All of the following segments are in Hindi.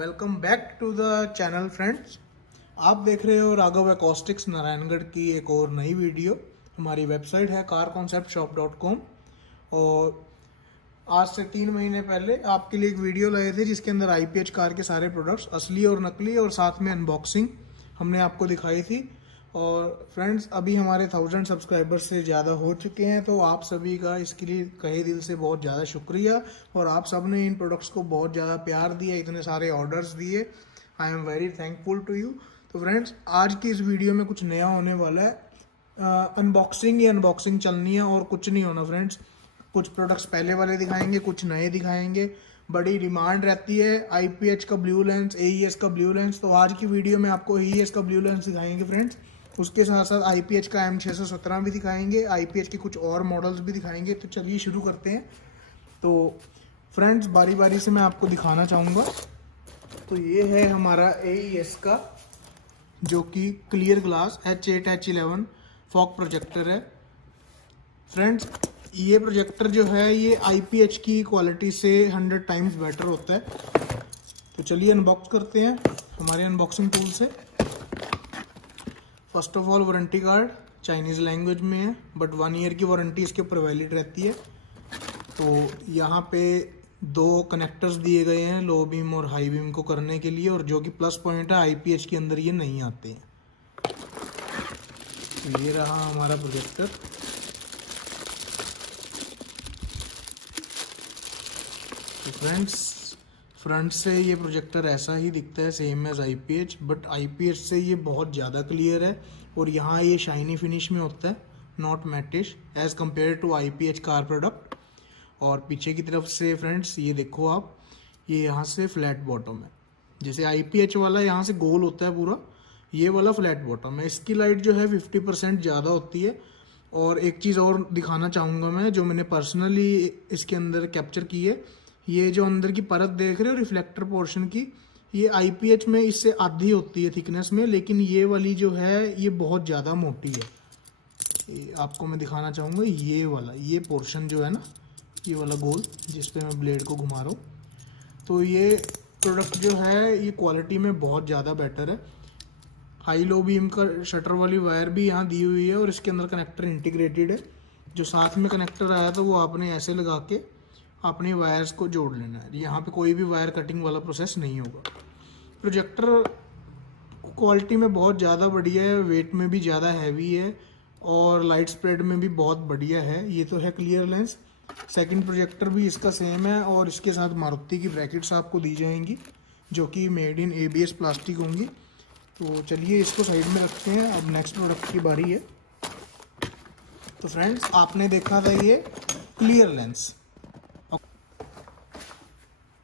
Welcome back to the channel friends. आप देख रहे हो राघव एकॉस्टिक्स नारायणगढ़ की एक और नई वीडियो। हमारी वेबसाइट है carconceptshop.com और आज से 3 महीने पहले आपके लिए एक वीडियो लाए थे जिसके अंदर IPH कार के सारे प्रोडक्ट्स असली और नकली और साथ में अनबॉक्सिंग हमने आपको दिखाई थी। और फ्रेंड्स अभी हमारे 1000 सब्सक्राइबर्स से ज़्यादा हो चुके हैं, तो आप सभी का इसके लिए कहे दिल से बहुत ज़्यादा शुक्रिया। और आप सब ने इन प्रोडक्ट्स को बहुत ज़्यादा प्यार दिया, इतने सारे ऑर्डर्स दिए। I am very thankful to you. तो फ्रेंड्स आज की इस वीडियो में कुछ नया होने वाला है। अनबॉक्सिंग चलनी है और कुछ नहीं होना फ्रेंड्स। कुछ प्रोडक्ट्स पहले वाले दिखाएंगे, कुछ नए दिखाएंगे। बड़ी डिमांड रहती है IPH का ब्लू लेंस, AES का ब्लू लेंस, तो आज की वीडियो में आपको AES का ब्लू लेंस दिखाएंगे फ्रेंड्स। उसके साथ साथ IPH का M617 भी दिखाएंगे, IPH के कुछ और मॉडल्स भी दिखाएंगे। तो चलिए शुरू करते हैं। तो फ्रेंड्स बारी बारी से मैं आपको दिखाना चाहूँगा। तो ये है हमारा AES का जो कि clear glass H8H11 fog projector है। फ्रेंड्स ये प्रोजेक्टर जो है ये IPH की क्वालिटी से 100 टाइम्स बेटर होता है। तो चलिए अनबॉक्स करते हैं हमारे अनबॉक्सिंग टूल से। First of all warranty card Chinese language में है, बट 1 ईयर की वारंटी इसके ऊपर वैलिड रहती है। तो यहाँ पे 2 कनेक्टर्स दिए गए हैं लो बीम और हाई बीम को करने के लिए, और जो कि प्लस पॉइंट है IPH के अंदर ये नहीं आते हैं। तो ये रहा हमारा प्रोजेक्टर। तो फ्रेंड्स फ्रंट से ये प्रोजेक्टर ऐसा ही दिखता है same as IPH, but IPH से ये बहुत ज़्यादा क्लियर है और यहाँ ये शाइनी फिनिश में होता है, not mattish as compare to IPH car product. और पीछे की तरफ से फ्रेंड्स ये देखो आप, ये यहाँ से फ्लैट बॉटम है। जैसे IPH वाला यहाँ से गोल होता है पूरा, ये वाला फ्लैट बॉटम है। इसकी लाइट जो है 50% ज़्यादा होती है। और एक चीज़ और दिखाना चाहूँगा मैं, जो मैंने पर्सनली इसके अंदर कैप्चर की है, ये जो अंदर की परत देख रहे हो रिफ्लेक्टर पोर्शन की, ये IPH में इससे आधी होती है थिकनेस में, लेकिन ये वाली जो है ये बहुत ज़्यादा मोटी है। ये आपको मैं दिखाना चाहूँगा, ये वाला ये पोर्शन जो है ना, ये वाला गोल जिस पे मैं ब्लेड को घुमा रहा हूँ। तो ये प्रोडक्ट जो है ये क्वालिटी में बहुत ज़्यादा बेटर है। हाई लो बीम का शटर वाली वायर भी यहाँ दी हुई है और इसके अंदर कनेक्टर इंटीग्रेटेड है। जो साथ में कनेक्टर आया था वो आपने ऐसे लगा के अपनी वायर्स को जोड़ लेना है। यहाँ पे कोई भी वायर कटिंग वाला प्रोसेस नहीं होगा। प्रोजेक्टर क्वालिटी में बहुत ज़्यादा बढ़िया है, वेट में भी ज़्यादा हैवी है और लाइट स्प्रेड में भी बहुत बढ़िया है। ये तो है क्लियर लेंस। सेकंड प्रोजेक्टर भी इसका सेम है और इसके साथ मारुति की ब्रैकेट्स आपको दी जाएंगी जो कि मेड इन ABS प्लास्टिक होंगी। तो चलिए इसको साइड में रखते हैं, अब नेक्स्ट प्रोडक्ट की बारी है। तो फ्रेंड्स आपने देखा था ये क्लियर लेंस,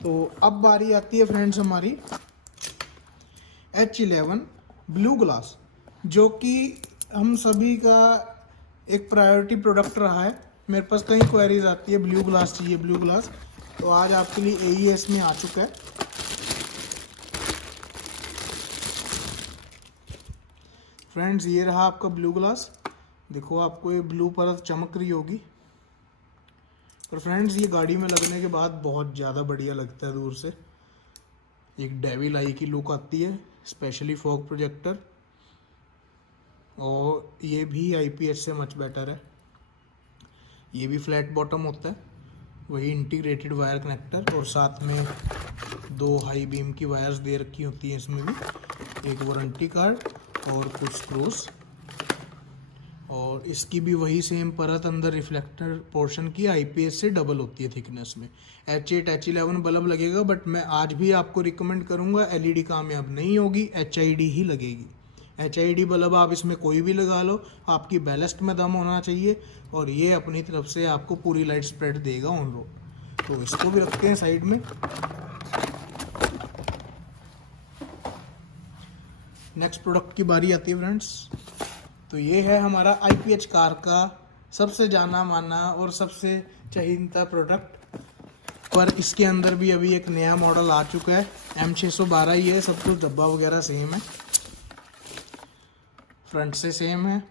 तो अब बारी आती है फ्रेंड्स हमारी H11 ब्लू ग्लास, जो कि हम सभी का एक प्रायोरिटी प्रोडक्ट रहा है। मेरे पास कई क्वेरीज आती है ब्लू ग्लास चाहिए, ब्लू ग्लास। तो आज आपके लिए AES में आ चुका है। फ्रेंड्स ये रहा आपका ब्लू ग्लास। देखो आपको ये ब्लू परत चमक रही होगी। और फ्रेंड्स ये गाड़ी में लगने के बाद बहुत ज़्यादा बढ़िया लगता है। दूर से एक डेविल आई की लुक आती है, स्पेशली फॉग प्रोजेक्टर। और ये भी IPH से मच बेटर है। ये भी फ्लैट बॉटम होता है, वही इंटीग्रेटेड वायर कनेक्टर, और साथ में 2 हाई बीम की वायर्स दे रखी होती हैं इसमें भी, एक वारंटी कार्ड और कुछ स्क्रूस। और इसकी भी वही सेम परत अंदर रिफ्लेक्टर पोर्शन की IPH से डबल होती है थिकनेस में। H8H11 बल्ब लगेगा, बट मैं आज भी आपको रिकमेंड करूंगा LED कामयाब नहीं होगी, HID ही लगेगी। HID बल्ब आप इसमें कोई भी लगा लो, आपकी बैलेस्ट में दम होना चाहिए और ये अपनी तरफ से आपको पूरी लाइट स्प्रेड देगा ऑन रोड। तो इसको भी रखते हैं साइड में। नेक्स्ट प्रोडक्ट की बारी आती है फ्रेंड्स। तो ये है हमारा IPH कार का सबसे जाना माना और सबसे चहीता प्रोडक्ट। पर इसके अंदर भी अभी एक नया मॉडल आ चुका है, M612 ही है। सब कुछ डब्बा वगैरह सेम है, फ्रंट से सेम है,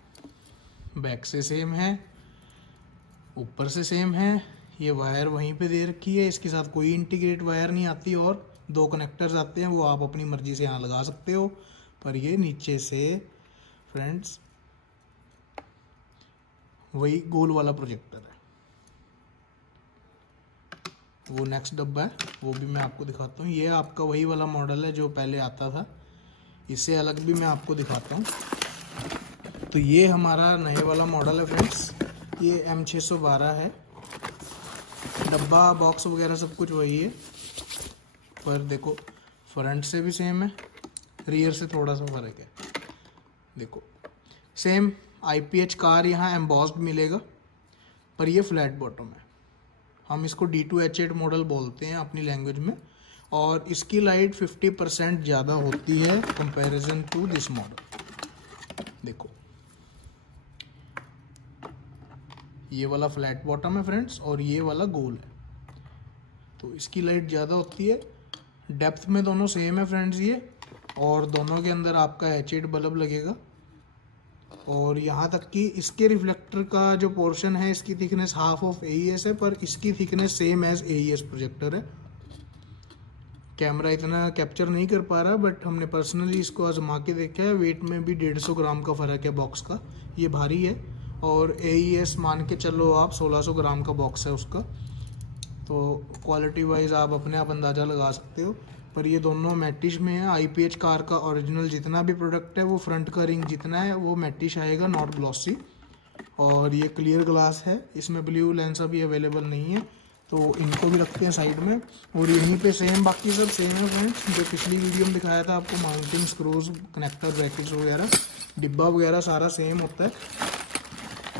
बैक से सेम है, ऊपर से सेम है। ये वायर वहीं पे दे रखी है, इसके साथ कोई इंटीग्रेट वायर नहीं आती और 2 कनेक्टर्स आते हैं, वो आप अपनी मर्जी से यहाँ लगा सकते हो। पर ये नीचे से फ्रेंड्स वही गोल वाला प्रोजेक्टर है। वो नेक्स्ट डब्बा है, वो भी मैं आपको दिखाता हूँ। ये आपका वही वाला मॉडल है जो पहले आता था, इससे अलग भी मैं आपको दिखाता हूँ। तो ये हमारा नए वाला मॉडल है फ्रेंड्स, ये M612 है। डब्बा बॉक्स वगैरह सब कुछ वही है, पर देखो फ्रंट से भी सेम है, रियर से थोड़ा सा फर्क है। देखो सेम IPH कार यहाँ एम्बॉस्ड मिलेगा, पर ये फ्लैट बॉटम है। हम इसको D2H8 मॉडल बोलते हैं अपनी लैंग्वेज में, और इसकी लाइट 50% ज़्यादा होती है कंपैरिजन टू दिस मॉडल। देखो ये वाला फ्लैट बॉटम है फ्रेंड्स, और ये वाला गोल है, तो इसकी लाइट ज़्यादा होती है। डेप्थ में दोनों सेम है फ्रेंड्स ये, और दोनों के अंदर आपका H8 बल्ब लगेगा। और यहाँ तक कि इसके रिफ्लेक्टर का जो पोर्शन है, इसकी थिकनेस हाफ ऑफ AES है, पर इसकी thickness same as AES projector है। कैमरा इतना कैप्चर नहीं कर पा रहा, बट हमने पर्सनली इसको आजमा के देखा है। वेट में भी 150 ग्राम का फ़र्क है बॉक्स का, ये भारी है। और AES मान के चलो आप 1600 ग्राम का बॉक्स है उसका, तो क्वालिटी वाइज आप अपने आप अंदाज़ा लगा सकते हो। पर ये दोनों मैटिश में है। IPH कार का ओरिजिनल जितना भी प्रोडक्ट है, वो फ्रंट का रिंग जितना है वो मैटिश आएगा, नॉट ग्लॉसी। और ये क्लियर ग्लास है, इसमें ब्लू लेंस अभी अवेलेबल नहीं है, तो इनको भी रखते हैं साइड में। और यहीं पे सेम बाकी सब सेम है फ्रेंड्स, जो पिछली वीडियो में दिखाया था आपको, माउंटिंग स्क्रूज, कनेक्टर, ब्रैकेट्स वगैरह, डिब्बा वगैरह सारा सेम होता है।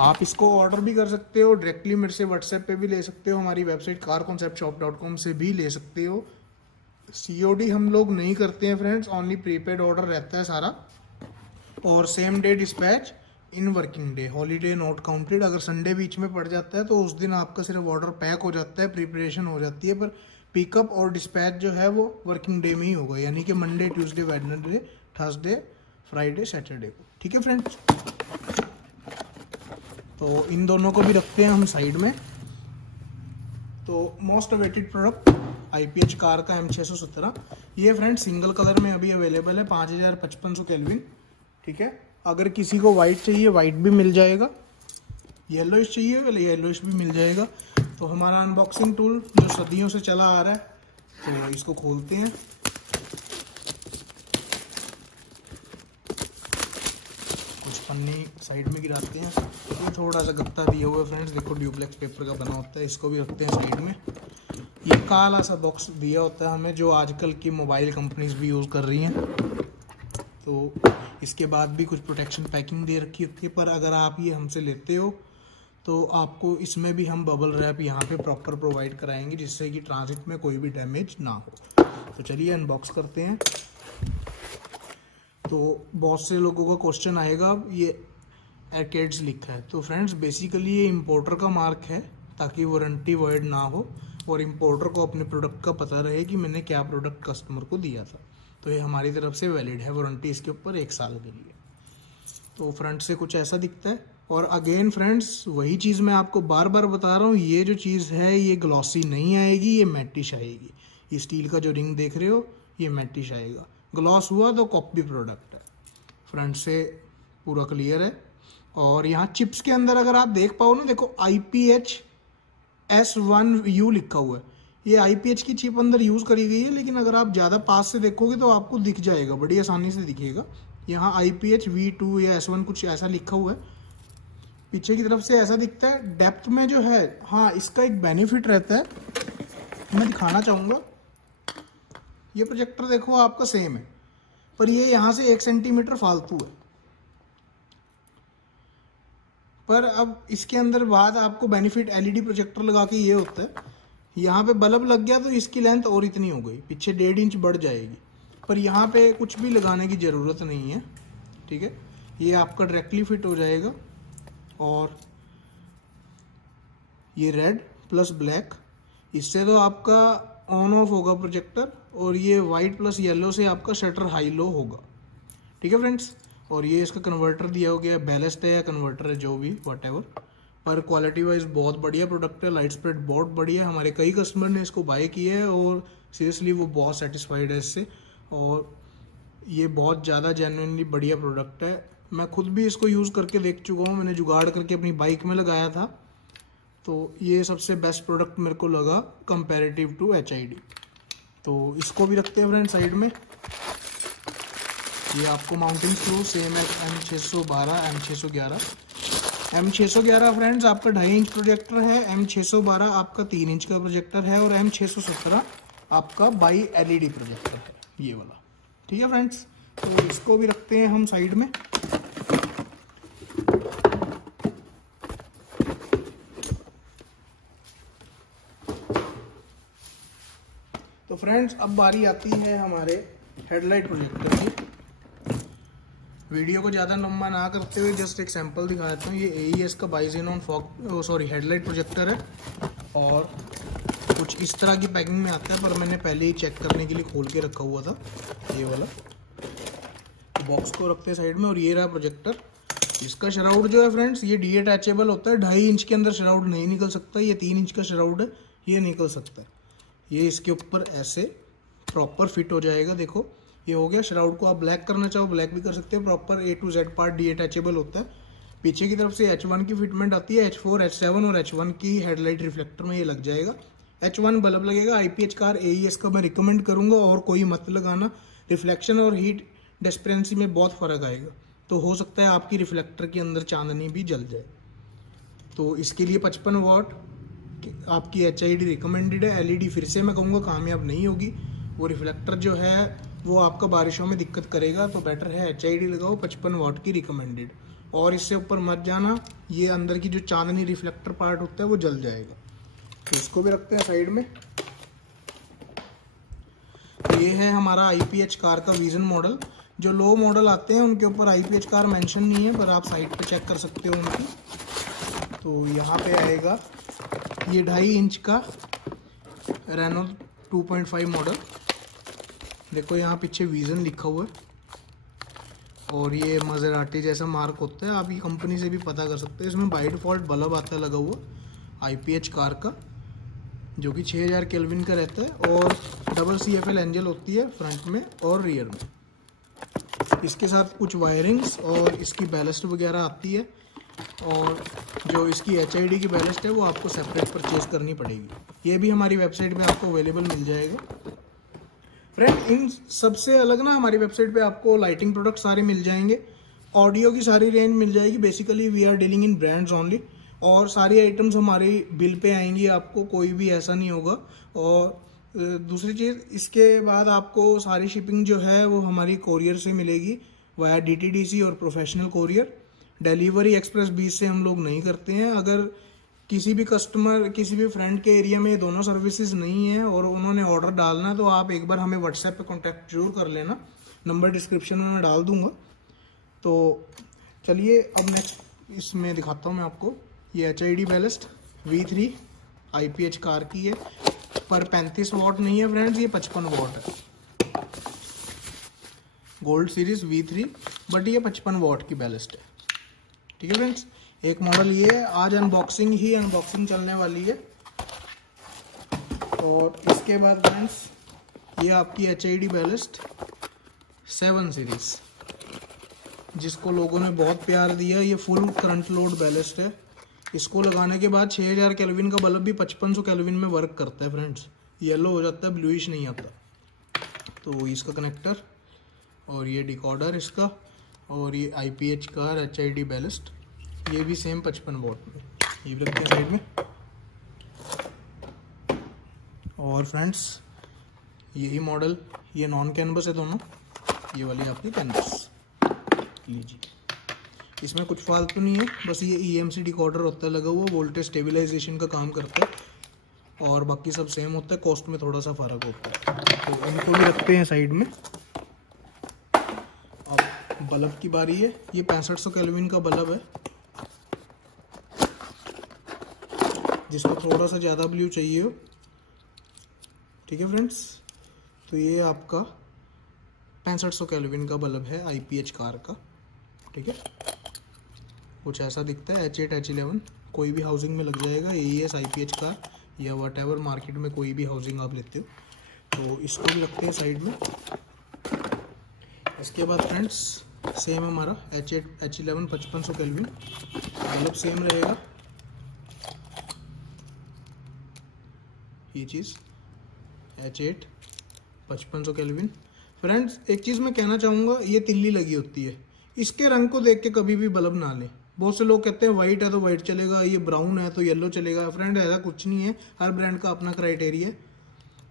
आप इसको ऑर्डर भी कर सकते हो डायरेक्टली मेरे से, व्हाट्सएप पे भी ले सकते हो, हमारी वेबसाइट carconceptshop.com से भी ले सकते हो। COD हम लोग नहीं करते हैं फ्रेंड्स, ओनली प्रीपेड ऑर्डर रहता है सारा। और same day dispatch in working day, holiday not counted. अगर संडे बीच में पड़ जाता है तो उस दिन आपका सिर्फ ऑर्डर पैक हो जाता है, प्रिपरेशन हो जाती है, पर पिकअप और डिस्पैच जो है वो वर्किंग डे में ही होगा, यानी कि Monday, Tuesday, Wednesday, Thursday, Friday, Saturday को। ठीक है फ्रेंड्स, तो इन दोनों को भी रखते हैं हम साइड में। तो most awaited product IPH car का M617, ये फ्रेंड सिंगल कलर में अभी अवेलेबल है, 5500 केल्विन। ठीक है, अगर किसी को वाइट चाहिए वाइट भी मिल जाएगा, येलोइश चाहिए येलोइश भी मिल जाएगा। तो हमारा अनबॉक्सिंग टूल जो सदियों से चला आ रहा है, तो इसको खोलते हैं। कुछ पन्नी साइड में गिराते हैं। ये थोड़ा सा गत्ता दिया हुआ है फ्रेंड्स, देखो ड्यूप्लेक्स पेपर का बना होता है, इसको भी रखते हैं साइड में। ये काला सा बॉक्स दिया होता है हमें, जो आजकल की मोबाइल कंपनीज भी यूज़ कर रही हैं। तो इसके बाद भी कुछ प्रोटेक्शन पैकिंग दे रखी होती है, पर अगर आप ये हमसे लेते हो तो आपको इसमें भी हम बबल रैप यहाँ पे प्रॉपर प्रोवाइड कराएंगे, जिससे कि ट्रांजिट में कोई भी डैमेज ना हो। तो चलिए अनबॉक्स करते हैं। तो बहुत से लोगों का क्वेश्चन आएगा, ये आर्केड्स लिखा है, तो फ्रेंड्स बेसिकली ये इम्पोर्टर का मार्क है, ताकि वारंटी वॉइड ना हो और इम्पोर्टर को अपने प्रोडक्ट का पता रहे कि मैंने क्या प्रोडक्ट कस्टमर को दिया था। तो ये हमारी तरफ से वैलिड है वारंटी इसके ऊपर 1 साल के लिए। तो फ्रंट से कुछ ऐसा दिखता है। और अगेन फ्रेंड्स वही चीज़ मैं आपको बार बार बता रहा हूँ, ये जो चीज़ है ये ग्लॉसी नहीं आएगी, ये मैटिश आएगी। ये स्टील का जो रिंग देख रहे हो ये मैटिश आएगा, ग्लॉस हुआ तो कॉपी प्रोडक्ट है। फ्रंट से पूरा क्लियर है। और यहाँ चिप्स के अंदर अगर आप देख पाओ ना, देखो IPH S1U लिखा हुआ है, ये IPH की चिप अंदर यूज़ करी गई है, लेकिन अगर आप ज़्यादा पास से देखोगे तो आपको दिख जाएगा, बड़ी आसानी से दिखेगा। यहाँ IPH V2 या S1 कुछ ऐसा लिखा हुआ है, पीछे की तरफ से ऐसा दिखता है। डेप्थ में जो है, हाँ इसका एक बेनिफिट रहता है, मैं दिखाना चाहूँगा। ये प्रोजेक्टर देखो आपका सेम है, पर ये यहाँ से 1 सेंटीमीटर फालतू है। पर अब इसके अंदर बाद आपको बेनिफिट LED प्रोजेक्टर लगा के ये होता है, यहाँ पे बल्ब लग गया तो इसकी लेंथ और इतनी हो गई, पीछे 1.5 इंच बढ़ जाएगी। पर यहाँ पे कुछ भी लगाने की ज़रूरत नहीं है। ठीक है, ये आपका डायरेक्टली फिट हो जाएगा। और ये रेड प्लस ब्लैक, इससे तो आपका ऑन ऑफ होगा प्रोजेक्टर, और ये वाइट प्लस येलो से आपका शटर हाई लो होगा। ठीक है फ्रेंड्स, और ये इसका कन्वर्टर दिया हो गया, बैलेस्ट है या कन्वर्टर है जो भी, व्हाटएवर। पर क्वालिटी वाइज बहुत बढ़िया प्रोडक्ट है, लाइट स्प्रेड बहुत बढ़िया है। हमारे कई कस्टमर ने इसको बाय किया है और सीरियसली वो बहुत सेटिस्फाइड है इससे, और ये बहुत ज़्यादा जेन्युइनली बढ़िया प्रोडक्ट है। मैं खुद भी इसको यूज़ करके देख चुका हूँ, मैंने जुगाड़ करके अपनी बाइक में लगाया था, तो ये सबसे बेस्ट प्रोडक्ट मेरे को लगा कंपैरेटिव टू HID। तो इसको भी रखते हैं फ्रेंड साइड में। ये आपको माउंटिंग स्क्रू सेम है M612 M611। M611 फ्रेंड्स आपका 2.5 इंच प्रोजेक्टर है, M612 आपका 3 इंच का प्रोजेक्टर है, और M617 आपका बाई LED प्रोजेक्टर है, ये वाला। ठीक है फ्रेंड्स, तो इसको भी रखते हैं हम साइड में। तो फ्रेंड्स अब बारी आती है हमारे हेडलाइट प्रोजेक्टर की। वीडियो को ज़्यादा लंबा ना करते हुए जस्ट एक सैंपल दिखा देता हूँ। ये AES का बाइजेनॉन हेडलाइट प्रोजेक्टर है, और कुछ इस तरह की पैकिंग में आता है, पर मैंने पहले ही चेक करने के लिए खोल के रखा हुआ था ये वाला। बॉक्स को रखते हैं साइड में, और ये रहा प्रोजेक्टर। इसका शराउड जो है फ्रेंड्स ये डीअटैचेबल होता है, 2.5 इंच के अंदर शराउड नहीं निकल सकता। ये 3 इंच का शराउड है, ये निकल सकता है। ये इसके ऊपर ऐसे प्रॉपर फिट हो जाएगा। देखो ये हो गया। शराउड को आप ब्लैक करना चाहो ब्लैक भी कर सकते हो, proper A to Z part detachable होता है। पीछे की तरफ से H1 की फिटमेंट आती है, H4 H7 और H1 की हेडलाइट रिफ्लेक्टर में ये लग जाएगा। H1 बल्ब लगेगा। IPH कार AES का मैं रिकमेंड करूंगा, और कोई मत लगाना। रिफ्लेक्शन और हीट डिस्पेंसी में बहुत फर्क आएगा, तो हो सकता है आपकी रिफ्लेक्टर के अंदर चांदनी भी जल जाए। तो इसके लिए 55 वाट आपकी HID रिकमेंडेड है। LED फिर से मैं कहूँगा कामयाब नहीं होगी, वो रिफ्लेक्टर जो है वो आपका बारिशों में दिक्कत करेगा, तो बेटर है HID लगाओ, 55 वाट की रिकमेंडेड। और इससे ऊपर मत जाना, ये अंदर की जो चांदनी रिफ्लेक्टर पार्ट होता है वो जल जाएगा। तो इसको भी रखते हैं साइड में। तो ये है हमारा IPH कार का विजन मॉडल। जो लो मॉडल आते हैं उनके ऊपर IPH कार मेंशन नहीं है, पर आप साइट पे चेक कर सकते हो उनकी। तो यहाँ पे आएगा ये 2.5 इंच का रेनो 2.5 मॉडल। देखो यहाँ पीछे विजन लिखा हुआ है, और ये मज़राटी जैसा मार्क होता है। आप ये कंपनी से भी पता कर सकते हैं। इसमें बाय डिफ़ॉल्ट बल्ब आता है लगा हुआ IPH कार का, जो कि 6000 केल्विन का रहता है, और डबल CFL एंजल होती है फ्रंट में और रियर में। इसके साथ कुछ वायरिंग्स और इसकी बैलेस्ट वगैरह आती है, और जो इसकी HID की बैलेस्ट है वो आपको सेपरेट परचेज करनी पड़ेगी। ये भी हमारी वेबसाइट पे आपको अवेलेबल मिल जाएगा। फ्रेंड इन सबसे अलग ना हमारी वेबसाइट पे आपको लाइटिंग प्रोडक्ट सारे मिल जाएंगे, ऑडियो की सारी रेंज मिल जाएगी। Basically we are dealing in brands only, और सारी आइटम्स हमारी बिल पे आएंगी, आपको कोई भी ऐसा नहीं होगा। और दूसरी चीज़, इसके बाद आपको सारी शिपिंग जो है वो हमारी कोरियर से मिलेगी, वाया DTDC और प्रोफेशनल कोरियर। डिलीवरी एक्सप्रेस 20 से हम लोग नहीं करते हैं। अगर किसी भी कस्टमर किसी भी फ्रेंड के एरिया में ये दोनों सर्विसेज नहीं है और उन्होंने ऑर्डर डालना है, तो आप एक बार हमें व्हाट्सएप पे कांटेक्ट जरूर कर लेना, नंबर डिस्क्रिप्शन में मैं डाल दूंगा। तो चलिए अब नेक्स्ट इसमें दिखाता हूँ मैं आपको। ये HID ballast V3 IPH car की है, पर 35 वाट नहीं है फ्रेंड्स, ये 55 वाट है। गोल्ड सीरीज V3, बट ये 55 वाट की बैलेस्ट है। ठीक है फ्रेंड्स, एक मॉडल ये है। आज अनबॉक्सिंग चलने वाली है। और इसके बाद फ्रेंड्स ये आपकी HID बैलेस्ट 7 सीरीज, जिसको लोगों ने बहुत प्यार दिया। ये फुल करंट लोड बैलेस्ट है। इसको लगाने के बाद 6000 केल्विन का बल्ब भी 5500 केल्विन में वर्क करता है फ्रेंड्स। येलो हो जाता है, ब्लूइश नहीं आता। तो इसका कनेक्टर और ये डिकोडर इसका, और ये IPH कार HID बैलेस्ट, ये भी सेम 55 वाट में। ये भी रखते हैं साइड में। और फ्रेंड्स यही मॉडल, ये नॉन कैनवस है दोनों, ये वाली आपकी कैनवस लीजिए। इसमें कुछ फालतू नहीं है, बस ये EMC डिकोडर होता है लगा हुआ, वोल्टेज स्टेबलाइजेशन का काम करता है, और बाकी सब सेम होता है। कॉस्ट में थोड़ा सा फर्क होता है। तो इनको भी रखते हैं साइड में। अब बल्ब की बारी है। ये 6500 केल्विन का बल्ब है, जिसको थोड़ा सा ज़्यादा ब्लू चाहिए हो। ठीक है फ्रेंड्स, तो ये आपका 6500 केल्विन का बल्ब है IPH कार का। ठीक है, कुछ ऐसा दिखता है, H8 H11 कोई भी हाउसिंग में लग जाएगा। AES IPH कार या वट एवर मार्केट में कोई भी हाउसिंग आप लेते हो। तो इसको भी रखते हैं साइड में। इसके बाद फ्रेंड्स सेम हमारा H8 H11 5500 kelvin, bulb same रहेगा ये चीज़ H8 5500 केल्विन। फ्रेंड्स एक चीज़ मैं कहना चाहूँगा, ये तिल्ली लगी होती है, इसके रंग को देख के कभी भी बल्ब ना लें। बहुत से लोग कहते हैं वाइट है तो वाइट चलेगा, ये ब्राउन है तो येलो चलेगा। फ्रेंड ऐसा कुछ नहीं है, हर ब्रांड का अपना क्राइटेरिया है,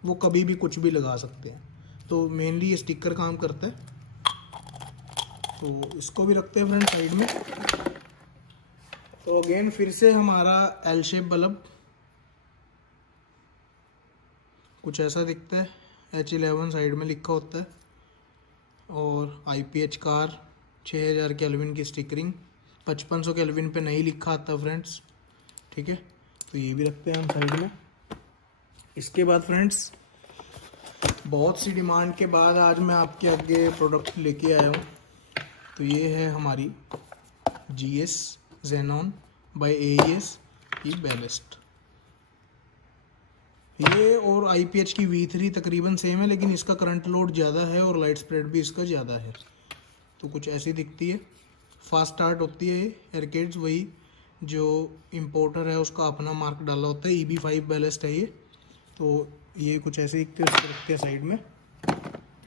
वो कभी भी कुछ भी लगा सकते हैं। तो मेनली ये स्टिकर काम करता है। तो इसको भी रखते हैं फ्रेंड साइड में। तो अगेन फिर से हमारा एल शेप बल्ब कुछ ऐसा दिखता है, H11 साइड में लिखा होता है, और IPH कार 6000 केल्विन की स्टिकरिंग, 5500 केल्विन पे नहीं लिखा आता फ्रेंड्स, ठीक है। तो ये भी रखते हैं हम साइड में। इसके बाद फ्रेंड्स बहुत सी डिमांड के बाद आज मैं आपके आगे प्रोडक्ट लेके आया हूँ। तो ये है हमारी GS Xenon बाय AES की बैलेस्ट। ये और IPH की V3 तकरीबन सेम है, लेकिन इसका करंट लोड ज़्यादा है और लाइट स्प्रेड भी इसका ज़्यादा है। तो कुछ ऐसी दिखती है, फास्ट स्टार्ट होती है। एयरकेड्स वही जो इंपोर्टर है उसका अपना मार्क डाला होता है, EB5 बैलेस्ट है ये। तो ये कुछ ऐसे दिखते हैं, उसको रखते हैं साइड में।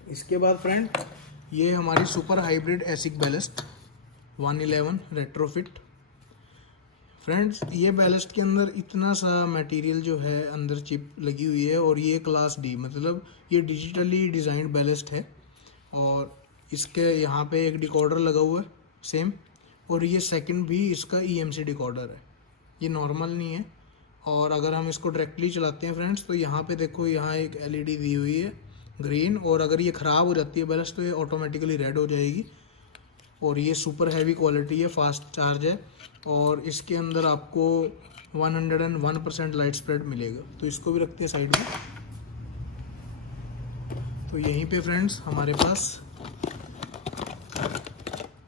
इसके बाद फ्रेंड ये हमारी super hybrid एसिक ballast 111 retrofit. Friends ये बैलेस्ट के अंदर इतना सा मटेरियल जो है अंदर चिप लगी हुई है, और ये क्लास D मतलब ये डिजिटली डिज़ाइंड बैलेस्ट है। और इसके यहाँ पे एक डिकोडर लगा हुआ है सेम, और ये सेकंड भी इसका EMC डिकोडर है, ये नॉर्मल नहीं है। और अगर हम इसको डायरेक्टली चलाते हैं फ्रेंड्स तो यहाँ पे देखो, यहाँ एक LED दी हुई है ग्रीन, और अगर ये ख़राब हो जाती है बैलेस्ट तो ये ऑटोमेटिकली रेड हो जाएगी। और ये सुपर हैवी क्वालिटी है, फास्ट चार्ज है, और इसके अंदर आपको 101% लाइट स्प्रेड मिलेगा। तो इसको भी रखते हैं साइड में। तो यहीं पे फ्रेंड्स हमारे पास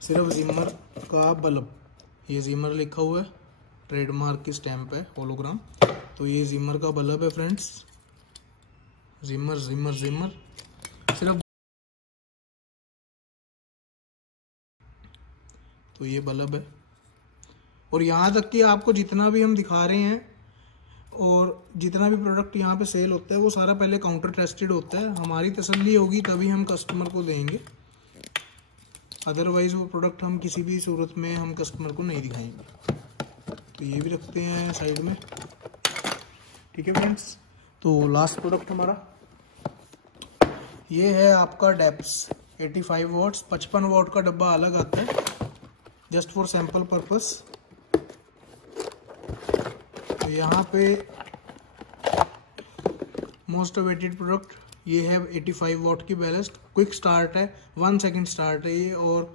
सिर्फ जिमर का बल्ब, ये जिमर लिखा हुआ है, ट्रेडमार्क की स्टैंप है, होलोग्राम। तो ये जिमर का बल्ब है फ्रेंड्स, जिमर जिमर जिमर सिर्फ। तो ये बल्ब है, और यहाँ तक कि आपको जितना भी हम दिखा रहे हैं और जितना भी प्रोडक्ट यहाँ पे सेल होता है वो सारा पहले काउंटर टेस्टेड होता है। हमारी तसल्ली होगी तभी हम कस्टमर को देंगे, अदरवाइज वो प्रोडक्ट हम किसी भी सूरत में हम कस्टमर को नहीं दिखाएंगे। तो ये भी रखते हैं साइड में, ठीक है फ्रेंड्स। तो लास्ट प्रोडक्ट हमारा ये है आपका डेप्स 85 वॉट्स। 55 वॉट का डब्बा अलग आता है, जस्ट फॉर सैंपल पर्पस। तो यहाँ पे मोस्ट अवेटेड प्रोडक्ट ये है 85 वॉट की बैलेस्ट। क्विक स्टार्ट है, 1 सेकेंड स्टार्ट है ये, और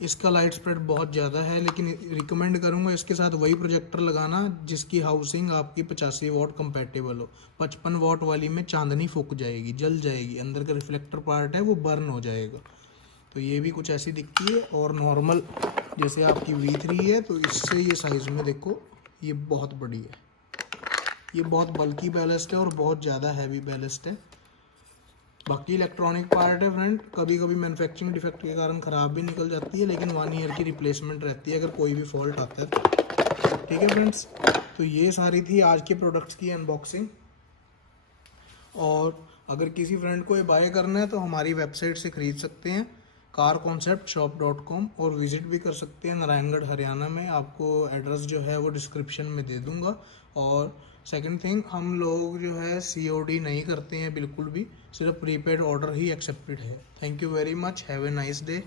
इसका लाइट स्प्रेड बहुत ज़्यादा है। लेकिन रिकमेंड करूँगा इसके साथ वही प्रोजेक्टर लगाना जिसकी हाउसिंग आपकी 85 वॉट कंपैटिबल हो। 55 वॉट वाली में चांदनी फूक जाएगी, जल जाएगी, अंदर का रिफ्लेक्टर पार्ट है वो बर्न हो जाएगा। तो ये भी कुछ ऐसी दिखती है। और नॉर्मल जैसे आपकी V3 है तो इससे ये साइज़ में देखो ये बहुत बड़ी है, ये बहुत बल्कि बैलेस्ट है और बहुत ज़्यादा हैवी बैलेस्ट है। बाकी इलेक्ट्रॉनिक पार्ट है फ्रेंड, कभी कभी मैन्युफैक्चरिंग डिफेक्ट के कारण ख़राब भी निकल जाती है, लेकिन 1 ईयर की रिप्लेसमेंट रहती है अगर कोई भी फॉल्ट आता है। ठीक है फ्रेंड्स, तो ये सारी थी आज के प्रोडक्ट्स की अनबॉक्सिंग। और अगर किसी फ्रेंड को ये बाय करना है तो हमारी वेबसाइट से ख़रीद सकते हैं carconceptshop.com, और विज़िट भी कर सकते हैं नारायणगढ़ हरियाणा में। आपको एड्रेस जो है वो डिस्क्रिप्शन में दे दूंगा। और सेकंड थिंग, हम लोग जो है COD नहीं करते हैं बिल्कुल भी, सिर्फ प्रीपेड ऑर्डर ही एक्सेप्टेड है। Thank you very much, have a nice day.